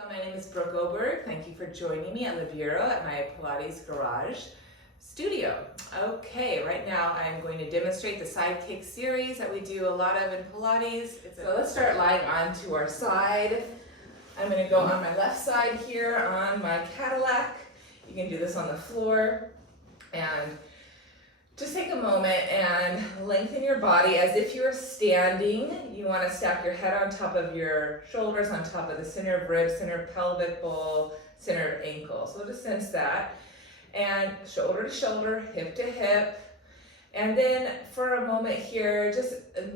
Hello, my name is Brooke Oberg. Thank you for joining me at the Bureau at my Pilates Garage studio. Okay, right now I'm going to demonstrate the side kick series that we do a lot of in Pilates. So let's start lying onto our side. I'm going to go on my left side here on my Cadillac. You can do this on the floor and just take a moment and lengthen your body as if you're standing. You want to stack your head on top of your shoulders, on top of the center of ribs, center of pelvic bowl, center of ankle. So just sense that. And shoulder to shoulder, hip to hip. And then for a moment here, just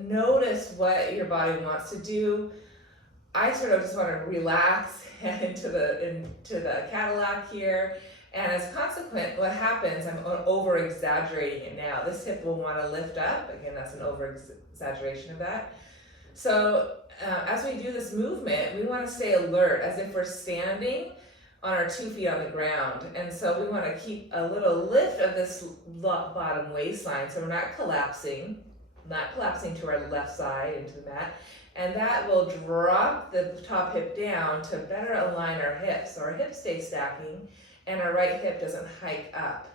notice what your body wants to do. I sort of just want to relax into the Cadillac here. And as a consequence, what happens, I'm over-exaggerating it now. This hip will want to lift up. Again, that's an over-exaggeration of that. So as we do this movement, we want to stay alert as if we're standing on our 2 feet on the ground. And so we want to keep a little lift of this bottom waistline so we're not collapsing to our left side into the mat. And that will drop the top hip down to better align our hips. So our hips stay stacking and our right hip doesn't hike up.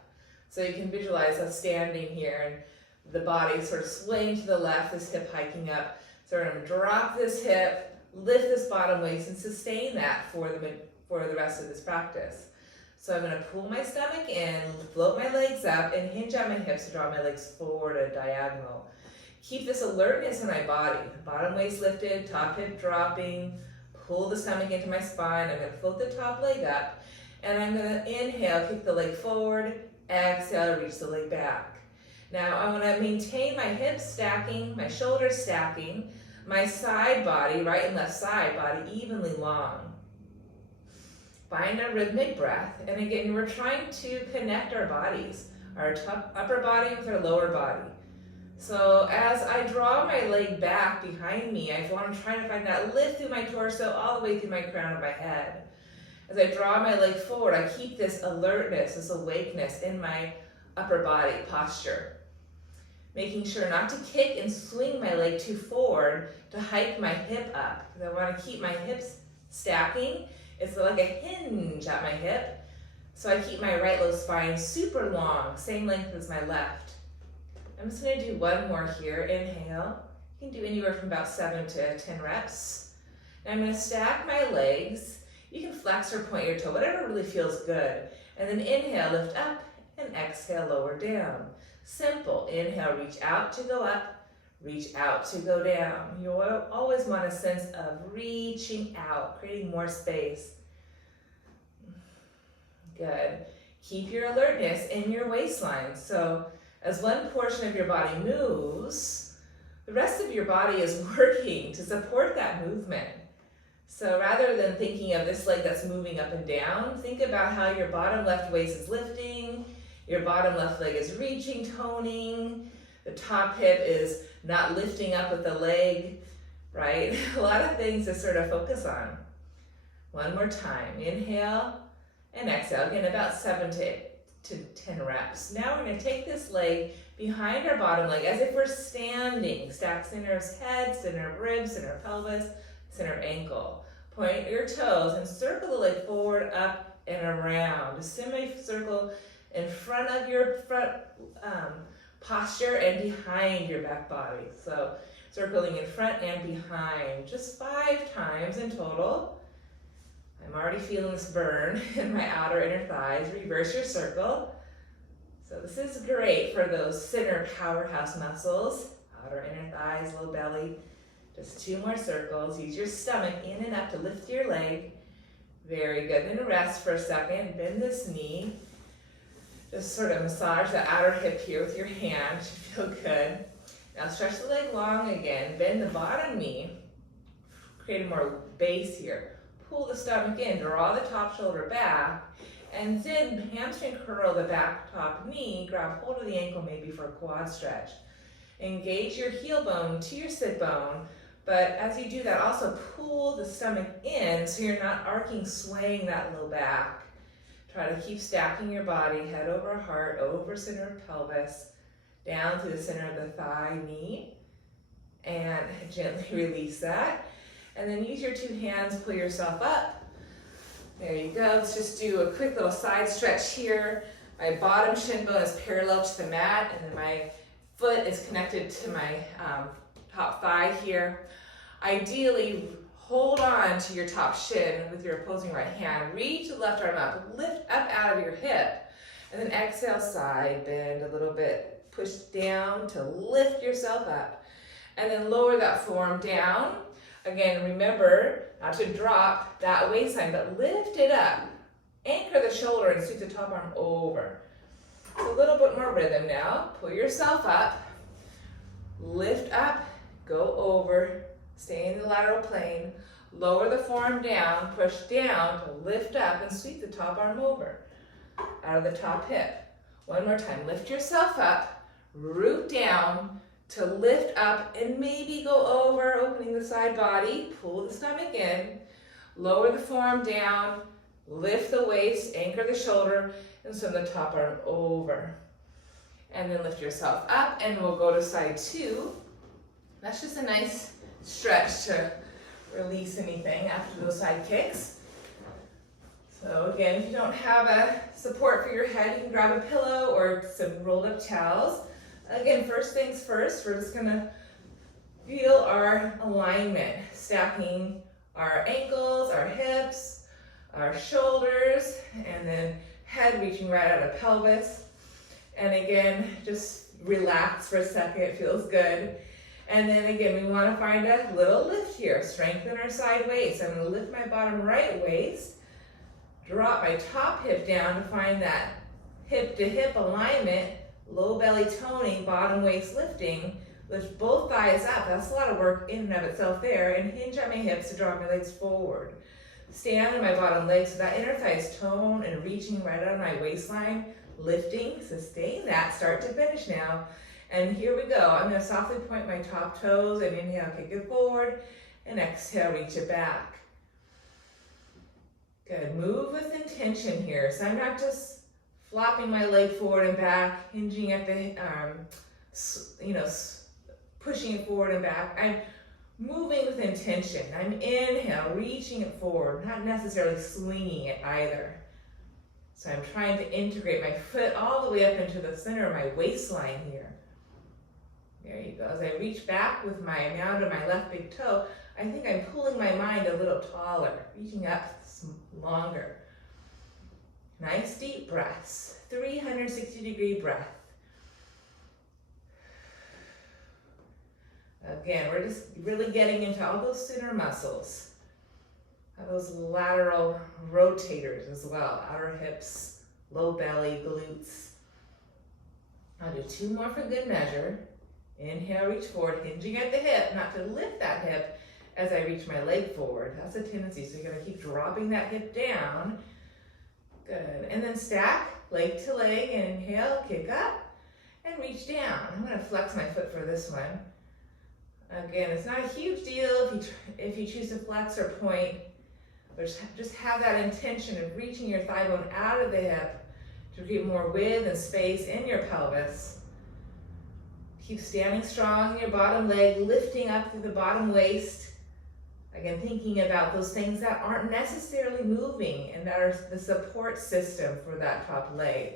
So you can visualize us standing here and the body sort of swaying to the left, this hip hiking up. So we're going to drop this hip, lift this bottom waist, and sustain that for the rest of this practice. So I'm going to pull my stomach in, float my legs up, and hinge on my hips to draw my legs forward at a diagonal. Keep this alertness in my body. Bottom waist lifted, top hip dropping, pull the stomach into my spine. I'm going to float the top leg up. And I'm going to inhale, kick the leg forward, exhale, reach the leg back. Now I want to maintain my hips stacking, my shoulders stacking, my side body, right and left side body evenly long. Find a rhythmic breath, and again, we're trying to connect our bodies, our upper body with our lower body. So as I draw my leg back behind me, I want to try to find that lift through my torso all the way through my crown of my head. As I draw my leg forward, I keep this alertness, this awakeness in my upper body posture. Making sure not to kick and swing my leg too forward to hike my hip up. Because I want to keep my hips stacking. It's like a hinge at my hip. So I keep my right low spine super long, same length as my left. I'm just going to do one more here. Inhale. You can do anywhere from about 7 to 10 reps. And I'm going to stack my legs. You can flex or point your toe, whatever really feels good. And then inhale, lift up, and exhale, lower down. Simple. Inhale, reach out to go up, reach out to go down. You always want a sense of reaching out, creating more space. Good. Keep your alertness in your waistline. So as one portion of your body moves, the rest of your body is working to support that movement. So rather than thinking of this leg that's moving up and down, think about how your bottom left waist is lifting, your bottom left leg is reaching, toning, the top hip is not lifting up with the leg, right? A lot of things to sort of focus on. One more time. Inhale and exhale. Again, about 7 to 10 reps. Now we're going to take this leg behind our bottom leg as if we're standing. Stack center of head, center of ribs, center of pelvis, center of ankle. Point your toes and circle the leg forward, up, and around. A semicircle in front of your front posture and behind your back body. So circling in front and behind, just 5 times in total. I'm already feeling this burn in my outer inner thighs. Reverse your circle. So this is great for those center powerhouse muscles, outer inner thighs, low belly. Just 2 more circles. Use your stomach in and up to lift your leg. Very good. Then rest for a second. Bend this knee. Just sort of massage the outer hip here with your hand. Should feel good. Now stretch the leg long again. Bend the bottom knee. Create more base here. Pull the stomach in. Draw the top shoulder back. And then hamstring curl the back top knee. Grab hold of the ankle maybe for a quad stretch. Engage your heel bone to your sit bone. But as you do that, also pull the stomach in so you're not arcing, swaying that low back. Try to keep stacking your body, head over heart, over center of pelvis, down through the center of the thigh, knee, and gently release that. And then use your 2 hands, pull yourself up, There you go. Let's just do a quick little side stretch here. My bottom shin bone is parallel to the mat, and then my foot is connected to my top thigh here. Ideally, hold on to your top shin with your opposing right hand. Reach the left arm up, lift up out of your hip, and then exhale, side bend a little bit. Push down to lift yourself up, and then lower that forearm down. Again, remember not to drop that waistline, but lift it up. Anchor the shoulder and sweep the top arm over. So a little bit more rhythm now. Pull yourself up, lift up, go over, stay in the lateral plane, lower the forearm down, push down to lift up and sweep the top arm over, out of the top hip. One more time, lift yourself up, root down to lift up and maybe go over, opening the side body, pull the stomach in, lower the forearm down, lift the waist, anchor the shoulder, and swim the top arm over. And then lift yourself up, and we'll go to side two. That's just a nice stretch to release anything after those side kicks. So again, if you don't have a support for your head, you can grab a pillow or some rolled up towels. Again, first things first, we're just gonna feel our alignment, stacking our ankles, our hips, our shoulders, and then head reaching right out of pelvis. And again, just relax for a second, it feels good. And then again, we wanna find a little lift here, strengthen our side waist. I'm gonna lift my bottom right waist, drop my top hip down to find that hip to hip alignment, low belly toning, bottom waist lifting, lift both thighs up. That's a lot of work in and of itself there, and hinge at my hips to draw my legs forward. Stand on my bottom leg so that inner thigh is toned and reaching right out of my waistline, lifting, sustain that, start to finish now. And here we go. I'm gonna softly point my top toes and inhale, kick it forward, and exhale, reach it back. Good, move with intention here. So I'm not just flopping my leg forward and back, hinging at the, pushing it forward and back. I'm moving with intention. I'm inhale, reaching it forward, not necessarily swinging it either. So I'm trying to integrate my foot all the way up into the center of my waistline here. There you go. As I reach back with my mound of my left big toe, I think I'm pulling my mind a little taller, reaching up longer. Nice deep breaths, 360-degree breath. Again, we're just really getting into all those center muscles, those lateral rotators as well, outer hips, low belly, glutes. I'll do two more for good measure. Inhale, reach forward, hinging at the hip, not to lift that hip as I reach my leg forward. That's a tendency, so you're gonna keep dropping that hip down. Good, and then stack, leg to leg, inhale, kick up, and reach down. I'm gonna flex my foot for this one. Again, it's not a huge deal if you choose to flex or point, but just have that intention of reaching your thigh bone out of the hip to create more width and space in your pelvis. Keep standing strong in your bottom leg, lifting up through the bottom waist. Again, thinking about those things that aren't necessarily moving and that are the support system for that top leg.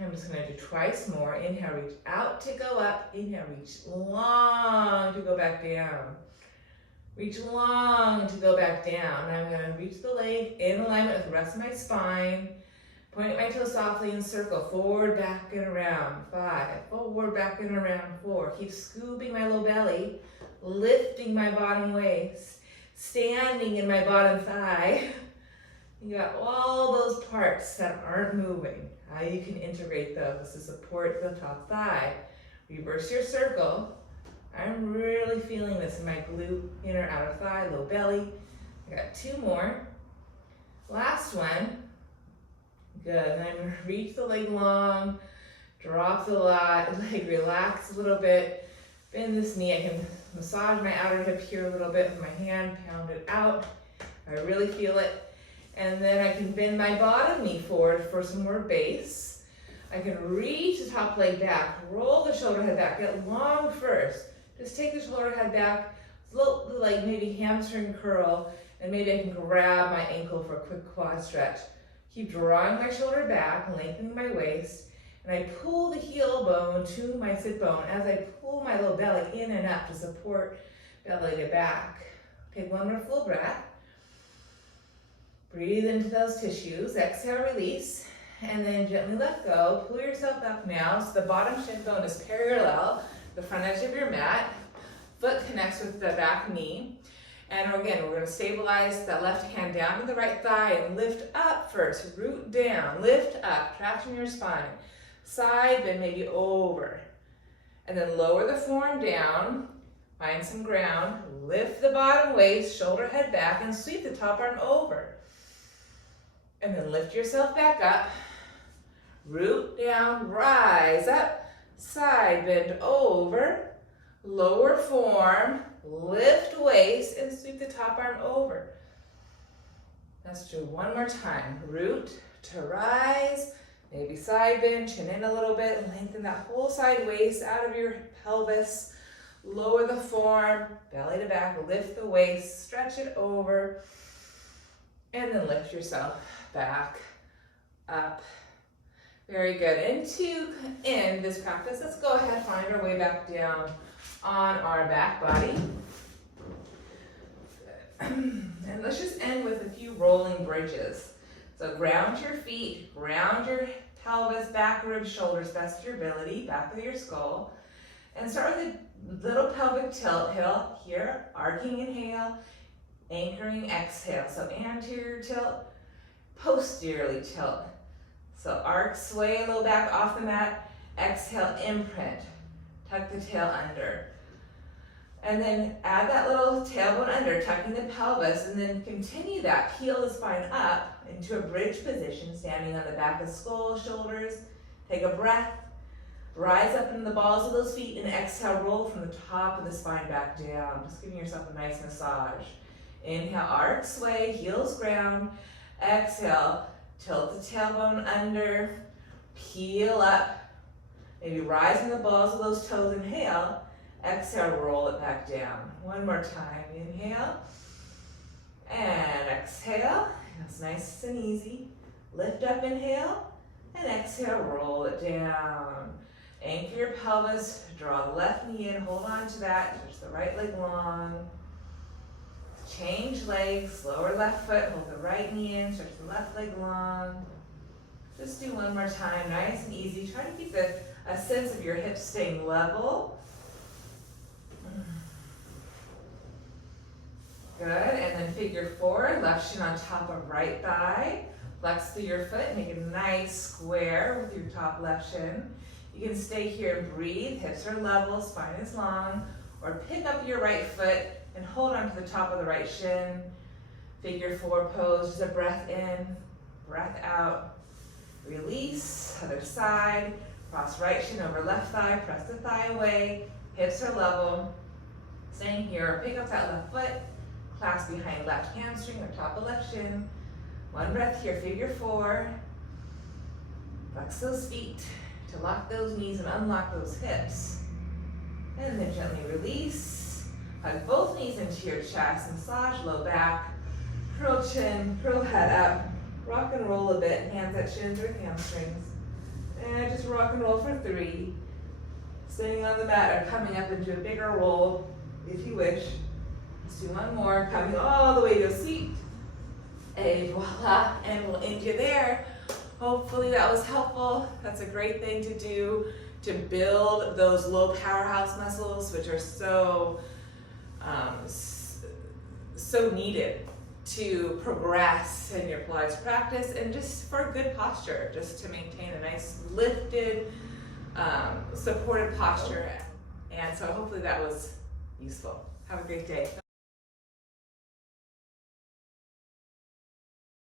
I'm just gonna do twice more. Inhale, reach out to go up. Inhale, reach long to go back down. Reach long to go back down. I'm gonna reach the leg in alignment with the rest of my spine. Point my toes softly and circle forward, back, and around. 5, forward, back, and around. 4. Keep scooping my low belly, lifting my bottom waist, standing in my bottom thigh. You got all those parts that aren't moving. How you can integrate those to support the top thigh. Reverse your circle. I'm really feeling this in my glute, inner, outer thigh, low belly. I got 2 more. Last one. Good, and then reach the leg long, drop the leg, relax a little bit, bend this knee. I can massage my outer hip here a little bit with my hand, pound it out. I really feel it. And then I can bend my bottom knee forward for some more base. I can reach the top leg back, roll the shoulder head back, get long first. Just take the shoulder head back, little, like maybe hamstring curl, and maybe I can grab my ankle for a quick quad stretch. Keep drawing my shoulder back, lengthening my waist, and I pull the heel bone to my sit bone as I pull my little belly in and up to support belly to back. Take one more full breath. Breathe into those tissues. Exhale, release, and then gently let go. Pull yourself up now so the bottom shin bone is parallel, the front edge of your mat. Foot connects with the back knee. And again, we're going to stabilize that left hand down to the right thigh and lift up first. Root down, lift up, traction your spine. Side bend maybe over. And then lower the forearm down, find some ground, lift the bottom waist, shoulder head back, and sweep the top arm over. And then lift yourself back up, root down, rise up, side bend over, lower form, lift waist, and sweep the top arm over. Let's do one more time. Root to rise, maybe side bend, chin in a little bit, lengthen that whole side waist out of your pelvis, lower the form, belly to back, lift the waist, stretch it over, and then lift yourself back up. Very good. And to end this practice, let's go ahead and find our way back down on our back body. And let's just end with a few rolling bridges. So ground your feet, ground your pelvis, back ribs, shoulders, best of your ability, back of your skull. And start with a little pelvic tilt here, arcing inhale, anchoring exhale. So anterior tilt, posteriorly tilt. So arc, sway a little back off the mat, exhale, imprint. Tuck the tail under. And then add that little tailbone under, tucking the pelvis, and then continue that. Peel the spine up into a bridge position, standing on the back of skull, shoulders. Take a breath. Rise up into the balls of those feet and exhale, roll from the top of the spine back down. Just giving yourself a nice massage. Inhale, arc, sway, heels ground. Exhale, tilt the tailbone under, peel up. Maybe rising the balls of those toes, inhale. Exhale, roll it back down. One more time, inhale. And exhale, that's nice and easy. Lift up, inhale. And exhale, roll it down. Anchor your pelvis, draw the left knee in, hold on to that, stretch the right leg long. Change legs, lower left foot, hold the right knee in, stretch the left leg long. Just do one more time, nice and easy. Try to keep a sense of your hips staying level. Good, and then figure four, left shin on top of right thigh. Flex through your foot, make a nice square with your top left shin. You can stay here and breathe, hips are level, spine is long, or pick up your right foot and hold on to the top of the right shin. Figure four pose, just a breath in, breath out. Release, other side, cross right shin over left thigh, press the thigh away, hips are level. Staying here, pick up that left foot, clasp behind left hamstring or top of left shin. One breath here, figure four. Flex those feet to lock those knees and unlock those hips. And then gently release. Hug both knees into your chest, massage low back, curl chin, curl head up, rock and roll a bit, hands at shins or hamstrings. And just rock and roll for 3. Staying on the mat or coming up into a bigger roll if you wish. Let's do one more, coming all the way to a seat. Et voila, and we'll end you there. Hopefully that was helpful. That's a great thing to do to build those low powerhouse muscles, which are so needed to progress in your Pilates practice and just for good posture, just to maintain a nice lifted, supported posture. And so hopefully that was useful. Have a great day.